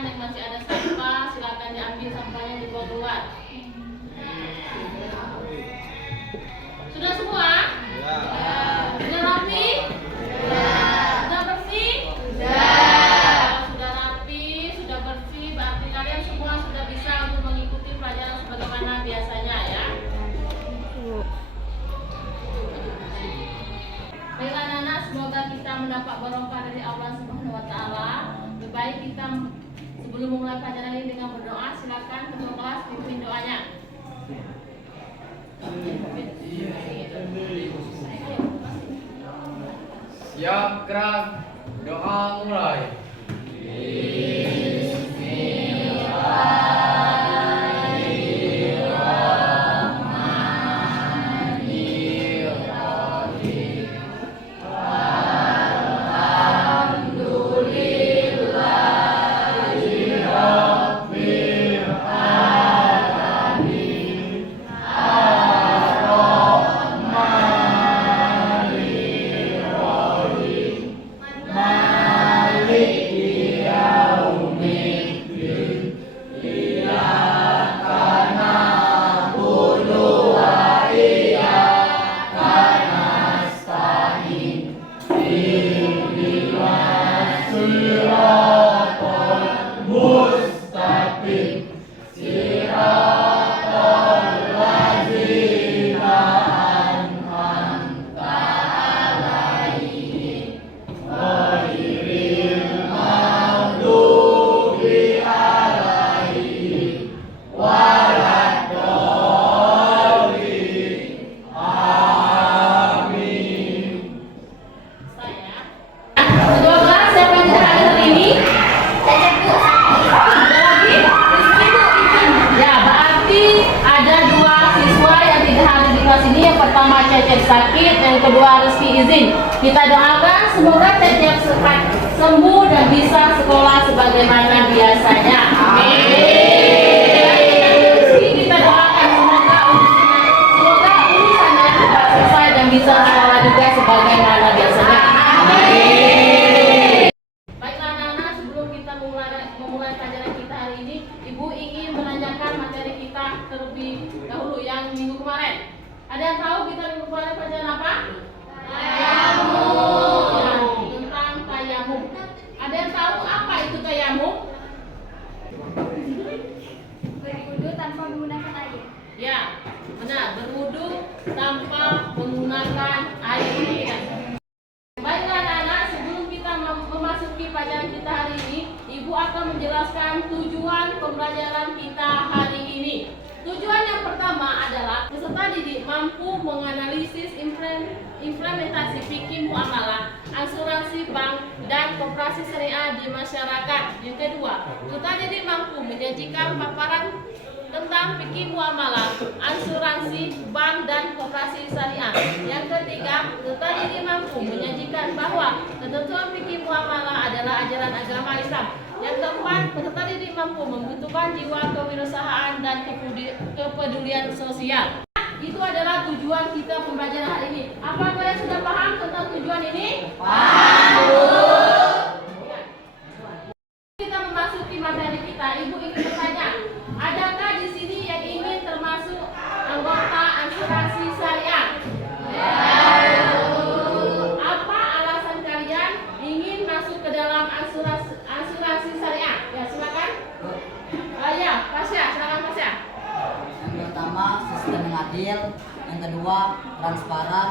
silakan yang masih ada sampah silakan diambil sampahnya dibawa keluar. Sudah semua? Ya. Sudah rapi? Ya. Sudah bersih? Ya. Sudah rapi, sudah bersih, berarti kalian semua sudah bisa untuk mengikuti pelajaran sebagaimana biasanya ya. Baiklah anak-anak, semoga kita mendapat barokah dari Allah Subhanahu wa taala. Lebih baik kita sebelum memulai pelajaran ini dengan berdoa, silakan ketua kelas pimpin doanya. Siap, gerak, doa mulai. Sakit, yang kedua Rizky izin. Kita doakan semoga Cecep cepat sembuh dan bisa sekolah sebagaimana biasanya. Amin. Kita doakan semoga urusannya cepat selesai dan bisa sekolah juga sebagaimana biasanya. Amin. Baiklah anak-anak, sebelum kita memulai pelajaran kita hari ini, Ibu ingin menanyakan materi kita terlebih dahulu yang minggu kemarin. Ada yang tahu kita minggu kemarin pelajaran apa? Tayamum. Ya, tentang tayamum. Ada yang tahu apa itu tayamum? Berwudu tanpa menggunakan air. Ya, benar. Berwudu tanpa menggunakan air. Baiklah anak-anak, sebelum kita memasuki pelajaran kita hari ini, Ibu akan menjelaskan tujuan pembelajaran kita hari ini. Tujuan yang pertama adalah peserta didik mampu menganalisis implementasi fikih muamalah, asuransi bank, dan koperasi syariah di masyarakat. Yang kedua, peserta didik mampu menyajikan paparan tentang fikih muamalah, asuransi bank, dan koperasi syariah. Yang ketiga, peserta didik mampu menyajikan bahwa ketentuan fikih muamalah adalah ajaran agama Islam. Yang keempat, peserta didik mampu membutuhkan jiwa kewirausahaan dan kepedulian sosial. Itu adalah tujuan kita pembelajaran hari ini. Apa kalian sudah paham tentang tujuan ini? Paham. Kita memasuki materi kita. Ibu ingin bertanya, adakah di sini yang ingin termasuk anggota asuransi syariah? Apa alasan kalian ingin masuk ke dalam asuransi syariah? Ya, silakan. Ya, Pasya, silakan Pasya. Yang pertama, sistem yang adil. Yang kedua, transparan.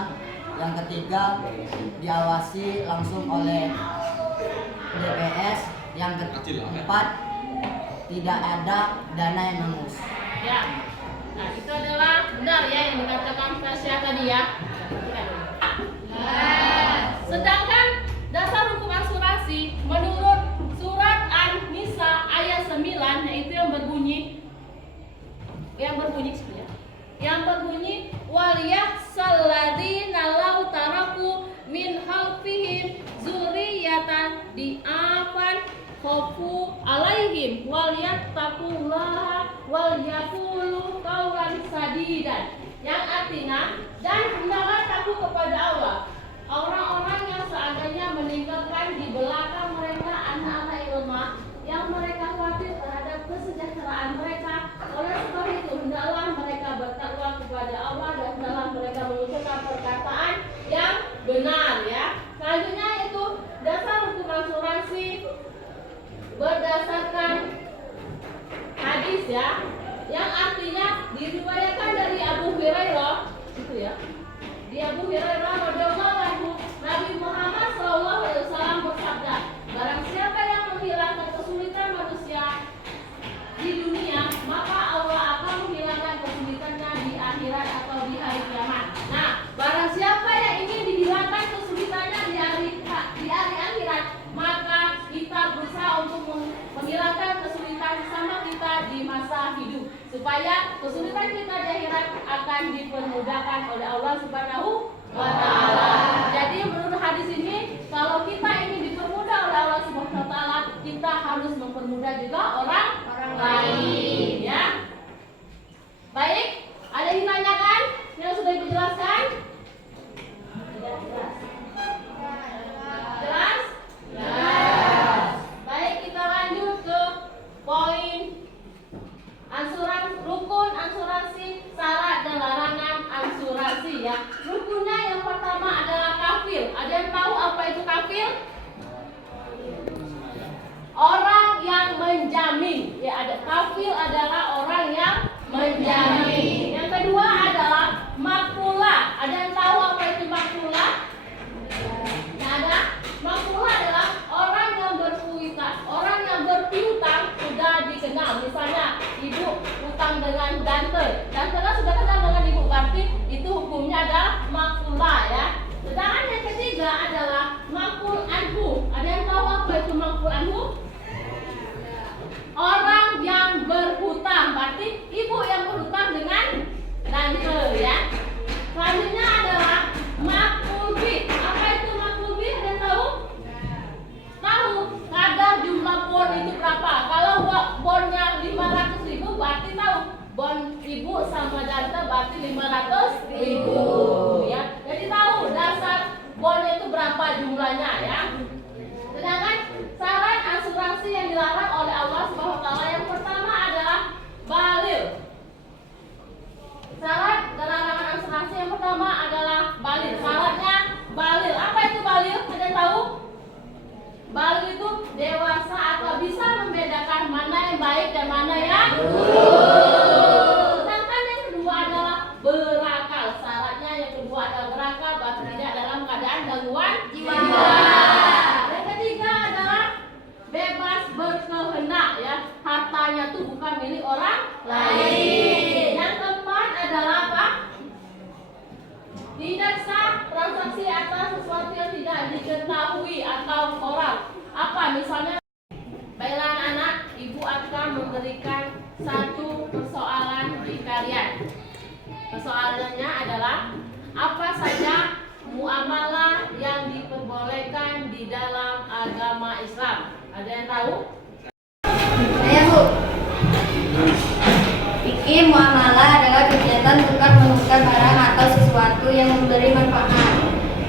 Yang ketiga, diawasi langsung oleh DPS. Yang keempat, tidak ada dana yang hangus. Ya. Nah, itu adalah benar ya yang dikatakan Pasya tadi ya. Sedangkan dasar hukum asuransi menurut surat An-Nisa ayat 9, yaitu yang berbunyi waliyahsalladzina law taraku min khalfihim dzurriyyatan di'afan khafu alaihim walyattaqullaha walyaqulu qawlan sadidan. Yang artinya, dan hendaklah takut kepada Allah orang-orang yang seandainya meninggalkan di belakang mereka anak-anak yang lemah yang mereka ya, yang artinya diriwayatkan dari Abu Hurairah, itu ya. Di Abu Hurairah radhiyallahu anhu, Nabi Muhammad SAW bersabda, barang siapa yang menghilangkan kesulitan manusia di dunia, maka Allah akan menghilangkan kesulitannya di akhirat atau di hari kiamat. Nah, barang siapa yang ingin dihilangkan kesulitannya di hari akhirat, maka kita berusaha untuk menghilangkan kesulitan sama kita di masa hidup, supaya kesulitan kita di akhirat akan dipermudahkan oleh Allah Subhanahu wa Ta'ala. Jadi menurut hadis ini, kalau kita ingin dipermudah oleh Allah Subhanahu wa Ta'ala, kita harus mempermudah juga orang lain, ya. Baik, ada yang ditanyakan yang sudah dijelaskan? Tidak jelas. Jelas? Jelas. Baik, kita lanjut ke poin rukun asuransi, syarat dan larangan asuransi, ya. Rukunnya yang pertama adalah kafil. Ada yang tahu apa itu kafil? Orang yang menjamin, ya. Ada kafil adalah orang yang menjamin. Yang kedua adalah makula. Ada yang tahu apa itu makula? Nah, ada. Makula adalah orang yang berpiutang. Orang yang berpiutang sudah dikenal. Misalnya ibu utang dengan dantel. Dantelnya sudah kenal dengan ibu, berarti itu hukumnya adalah makula, ya. Sedangkan yang ketiga adalah makul anhu. Ada yang tahu apa itu makul anhu? Orang yang berhutang, berarti ibu yang berhutang dengan dantel, ya. Selanjutnya adalah makul bi. Apa itu makul bi? Ada yang tahu? Tahu kadar jumlah bon itu berapa? Kalau bonnya 500.000, berarti tahu bon ibu sama dantel berarti 500.000, ya. Jadi tahu dasar bonnya itu berapa jumlahnya, ya. Sedangkan syarat asuransi yang dilarang oleh Allah Subhanahu wa Ta'ala, yang pertama adalah balil. Syarat dan larangan asuransi yang pertama adalah balil. Syaratnya balil. Apa itu balil? Ada yang tahu? Balil itu dewasa atau bisa membedakan mana yang baik dan mana yang buruk. Sedangkan yang kedua adalah berakal. Syaratnya yang kedua adalah berakal, berarti tidak dalam keadaan gangguan jiwa. Yang ketiga adalah bebas berkehendak, ya. Hartanya itu bukan milik orang lain. Yang keempat adalah apa? Tidak sah transaksi atas sesuatu yang tidak diketahui atau orang. Apa misalnya? Baiklah anak-anak, ibu akan memberikan satu persoalan di kalian. Persoalannya adalah apa saja muamalah yang diperbolehkan di dalam agama Islam. Ada yang tahu? Saya, Bu. Fikih muamalah adalah kegiatan tukar menukar barang atau sesuatu yang memberi manfaat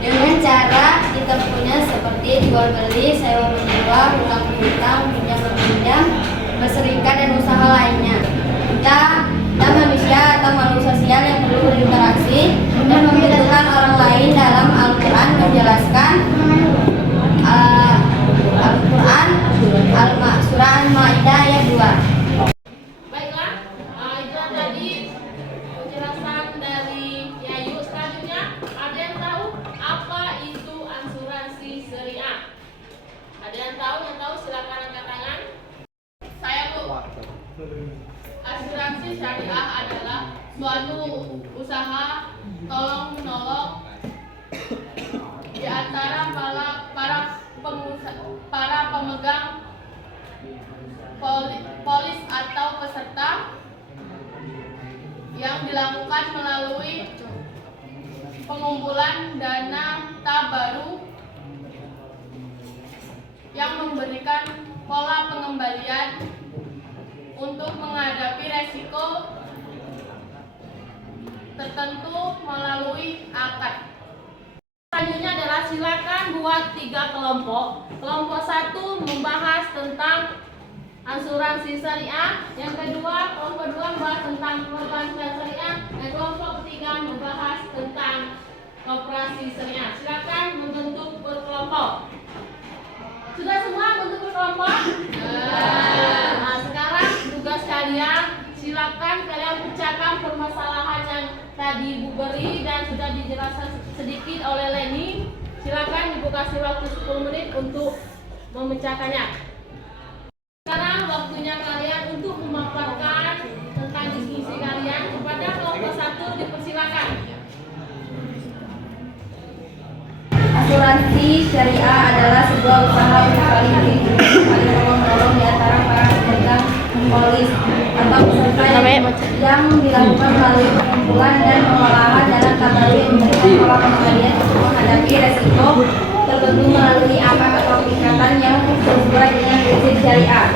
dengan cara ditempuhnya seperti jual beli, sewa menyewa, hutang piutang, pinjam meminjam, berserikat dan usaha lainnya. Kita manusia atau makhluk sosial yang perlu berinteraksi dan membutuhkan orang lain. Dalam Al-Quran menjelaskan Al-Quran Surah Al-Maidah ayat 2. Baiklah, itu tadi penjelasan dari Yayu. Selanjutnya, ada yang tahu apa itu asuransi syariah? Ada yang tahu? Yang tahu silakan angkat tangan. Saya, Bu. Asuransi syariah adalah suatu usaha tolong menolong di antara para pemegang polis atau peserta yang dilakukan melalui pengumpulan dana tabaru yang memberikan pola pengembalian untuk menghadapi resiko tertentu melalui akad. Selanjutnya adalah silakan buat 3 kelompok. Kelompok 1 membahas tentang asuransi syariah, yang kedua kelompok 2 membahas tentang perbankan syariah, dan kelompok 3 membahas tentang koperasi syariah. Silakan membentuk berkelompok. Sudah semua bentuk berkelompok? Nah, sekarang tugas kalian tadi Ibu beri dan sudah dijelaskan sedikit oleh Leni. Silakan Ibu kasih waktu 10 menit untuk memecahkannya. Sekarang waktunya kalian untuk memaparkan tentang diskusi kalian. Kepada kelompok 1 dipersilakan. Asuransi syariah adalah sebuah usaha untuk saling tolong-menolong di antara para pemegang polis atau peserta yang dilakukan melalui pengumpulan dan pengolahan dalam kategori memberikan pola pengembalian untuk menghadapi resiko tertentu melalui akad atau ikatan yang sesuai dengan prinsip syariah.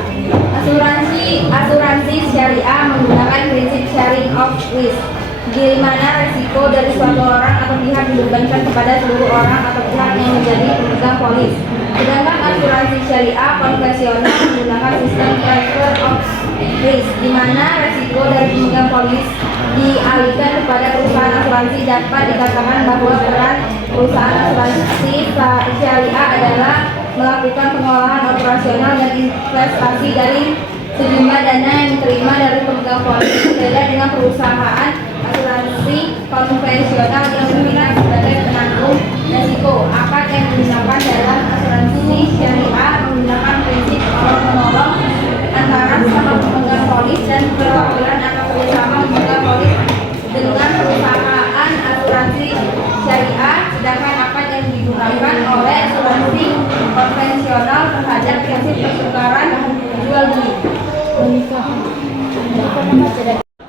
Asuransi syariah menggunakan prinsip sharing of risk, di mana resiko dari suatu orang atau pihak dibebankan kepada seluruh orang atau pihak yang menjadi pemegang polis. Sedangkan asuransi syariah konvensional menggunakan sistem transfer of risk, di mana resiko dari pemegang polis dialihkan kepada perusahaan asuransi. Dapat dikatakan bahwa peran perusahaan asuransi syariah adalah melakukan pengolahan operasional dan investasi dari sejumlah dana yang diterima dari pemegang polis, berbeda dengan perusahaan asuransi konvensional yang bertindak sebagai penanggung resiko. Akad yang digunakan dalam asuransi syariah menggunakan prinsip tolong-menolong antara sesama pemegang polis dan perwakilan atau kerjasama pemegang polis dengan perusahaan asuransi syariah, sedangkan akad yang digunakan oleh asuransi konvensional terhadap prinsip pertukaran jual beli.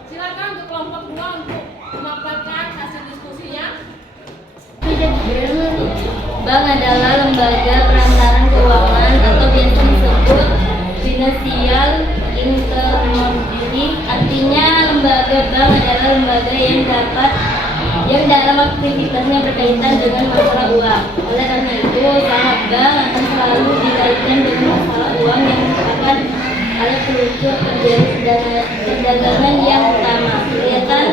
Silakan untuk kelompok 2 untuk memaparkan hasil diskusinya. Bank adalah lembaga perantaran keuangan atau biasa disebut financial intermediary. Artinya lembaga bank adalah lembaga yang dalam aktivitasnya berkaitan dengan masalah uang. Oleh karena itu, usaha bank akan selalu dikaitkan dengan masalah uang yang merupakan alat penunjuk perdagangan yang utama. Kegiatan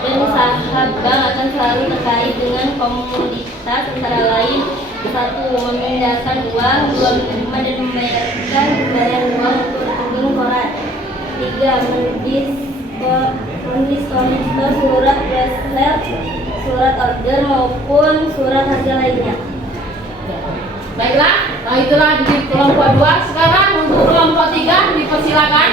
dan usaha bank akan selalu terkait dengan komoditas, antara lain: 1. Memindahkan uang, 2. Menerima dan membayarkan pembayaran uang untuk rekening koran, 3. Mendispositor surat presel, surat order maupun surat hasil lainnya. Baiklah, itulah di kelompok 2. Sekarang untuk kelompok 3 dipersilakan.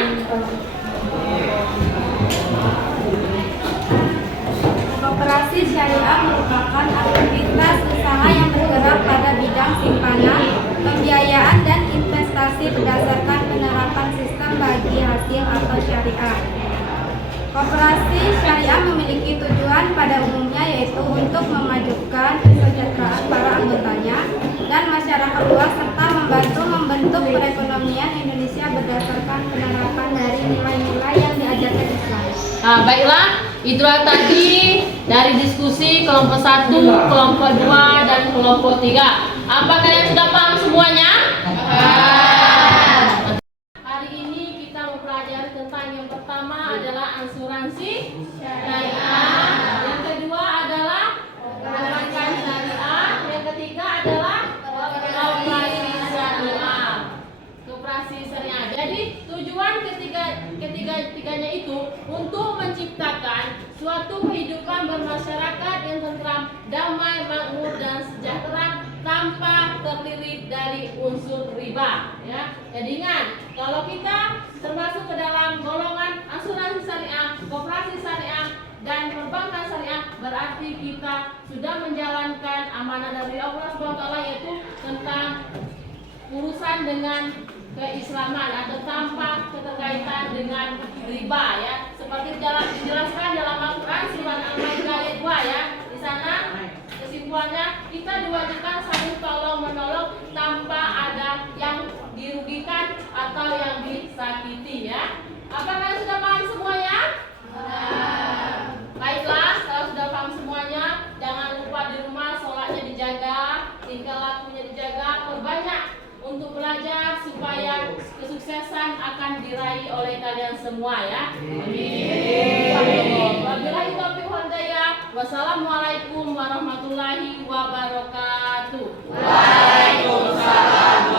Koperasi syariah merupakan aktivitas usaha yang bergerak pada bidang simpanan, pembiayaan, dan investasi berdasarkan penerapan sistem bagi hasil atau syariah. Koperasi syariah memiliki tujuan pada umumnya, yaitu untuk memajukan kesejahteraan para anggotanya dan masyarakat luas, serta membantu membentuk perekonomian Indonesia berdasarkan penerapan dari nilai-nilai yang diajarkan Islam. Nah, baiklah, itulah tadi dari diskusi kelompok 1, kelompok 2, dan kelompok 3. Apa kalian sudah paham semuanya? Hari ini kita mempelajari tentang yang pertama adalah asuransi syariah, yang kedua adalah perbankan syariah, yang ketiga adalah koperasi syariah. Jadi tujuan ketiganya itu untuk menciptakan suatu kehidupan bermasyarakat yang tentram, damai, makmur, dan sejahtera tanpa terdiri dari unsur riba. Ya, jadi ingat, kalau kita termasuk ke dalam golongan asuransi syariah, koperasi syariah, dan perbankan syariah, berarti kita sudah menjalankan amanah dari Allah SWT, yaitu tentang urusan dengan keislaman atau tanpa keterkaitan dengan riba, ya. Seperti dijelaskan dalam Al-Quran surat Al-Maidah ayat 2, ya. Di sana kesimpulannya kita diwajibkan saling tolong menolong tanpa ada yang dirugikan atau yang disakiti, ya. Apakah sudah paham semuanya? Baiklah, kalau sudah paham semuanya, jangan lupa di rumah sholatnya dijaga, tingkah lakunya dijaga, perbanyak untuk belajar supaya kesuksesan akan diraih oleh kalian semua, ya. Amin. Wabillahi taufiq wal hidayah. Wassalamualaikum warahmatullahi wabarakatuh. Waalaikumsalam.